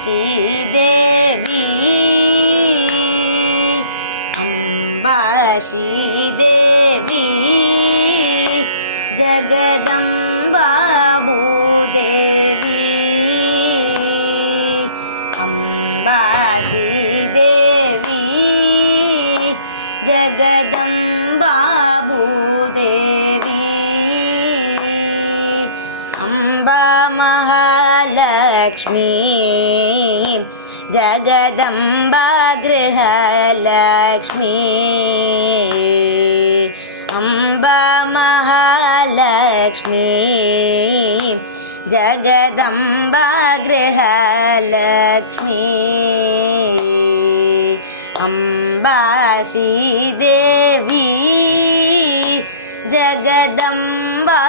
श्रीदेवी अम्बा श्रीदेवी जगदम्बा भूदेवी अम्बा श्रीदेवी जगदम्बा भूदेवी अम्बा महालक्ष्मी जगदम्बा गृहलक्ष्मी अम्बा महालक्ष्मी जगदम्बा गृहलक्ष्मी अम्बा श्रीदेवी जगदम्बा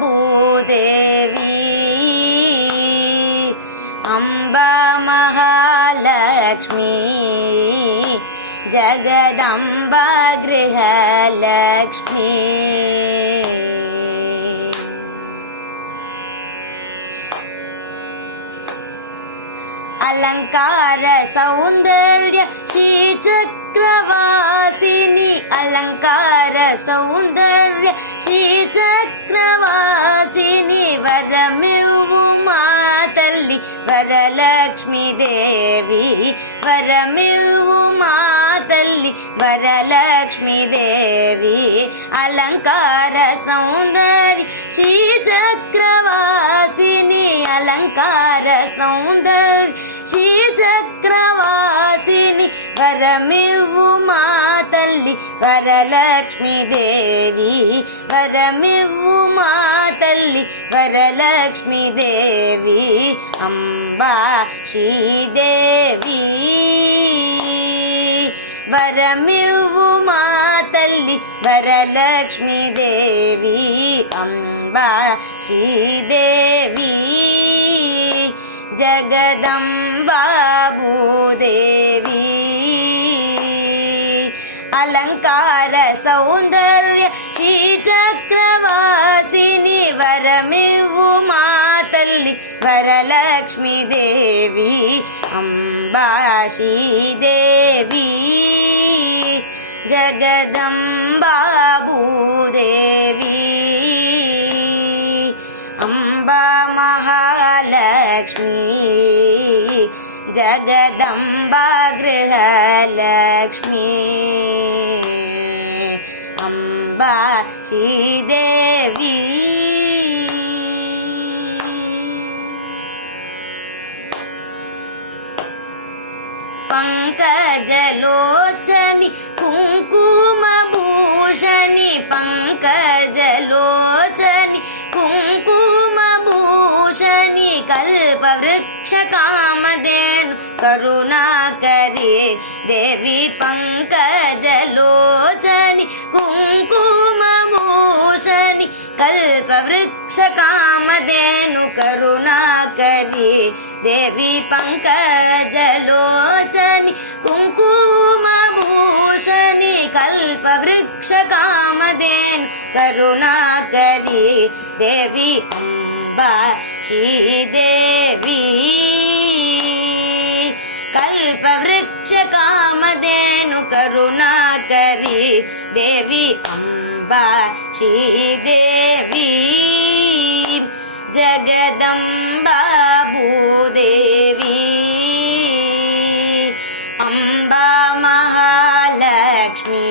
भूदेवी अम्बा महालक्ष्मी जगदम्बा गृहलक्ष्मी अलंकार सौंदर्य श्रीचक्रवासिनी अलंकार सौंदर्य श्रीचक्रवासिनी वरमिव्वु मातल्ली वरलक्ष्मी देवी वरमिव्वु मातल्ली वरलक्ष्मी देवी अलंकार सौंदर्य श्रीचक्रवासिनी अलंकार सौंदर्य श्रीचक्रवासिनी वरमिव्वु मातल्ली वरलक्ष्मी देवी वरमिव्वु मातल्ली वरलक्ष्मी देवी अम्बा श्रीदेवी वरमिव्वु मातल्ली वरलक्ष्मी देवी अम्बा श्रीदेवी जगदम्बा भूदेवी अलंकार सौंदर्य श्रीचक्रवासिनी वरमिव्वु मातल्ली वरलक्ष्मी देवी अम्बा श्रीदेवी जगदम्बा भूदेवी अम्बा महालक्ष्मी जगदम्बा गृहलक्ष्मी अम्बा श्रीदेवी पंकजलोचनी कुङ्कुमभूषणी पंकजलोचनी कुङ्कुमभूषणी कल्पवृक्षकामधेनु करुणाकरी देवी पंकजलोचनी कुङ्कुमभूषणी कल्पवृक्षकामधेनु करुणाकरी देवी पंकजलोचनी कुङ्कुमभूषणी कल्पवृक्षकामधेनु करुणाकरी देवी अम्बा श्रीदेवी कल्पवृक्षकामधेनु करुणाकरी देवी अम्बा श्रीदेवी जगदम्बा भूदेवी अम्बा महालक्ष्मी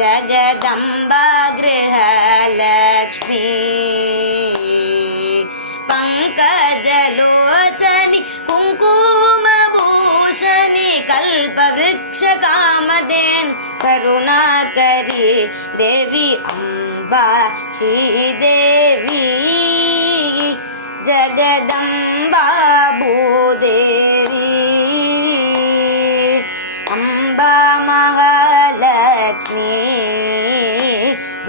जगदम्बा गृहलक्ष्मी पंकजलोचनी कुङ्कुमभूषणी कल्पवृक्षकामधेनु करुणाकरी देवी अम्बा श्रीदेवी जगदम्बा भूदेवी अम्बा महालक्ष्मी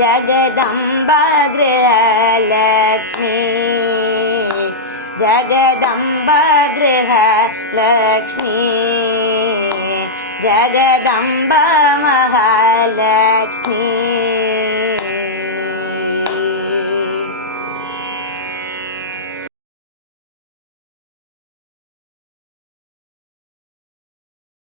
जगदम्बा गृहलक्ष्मी जगदम्बा गृहलक्ष्मी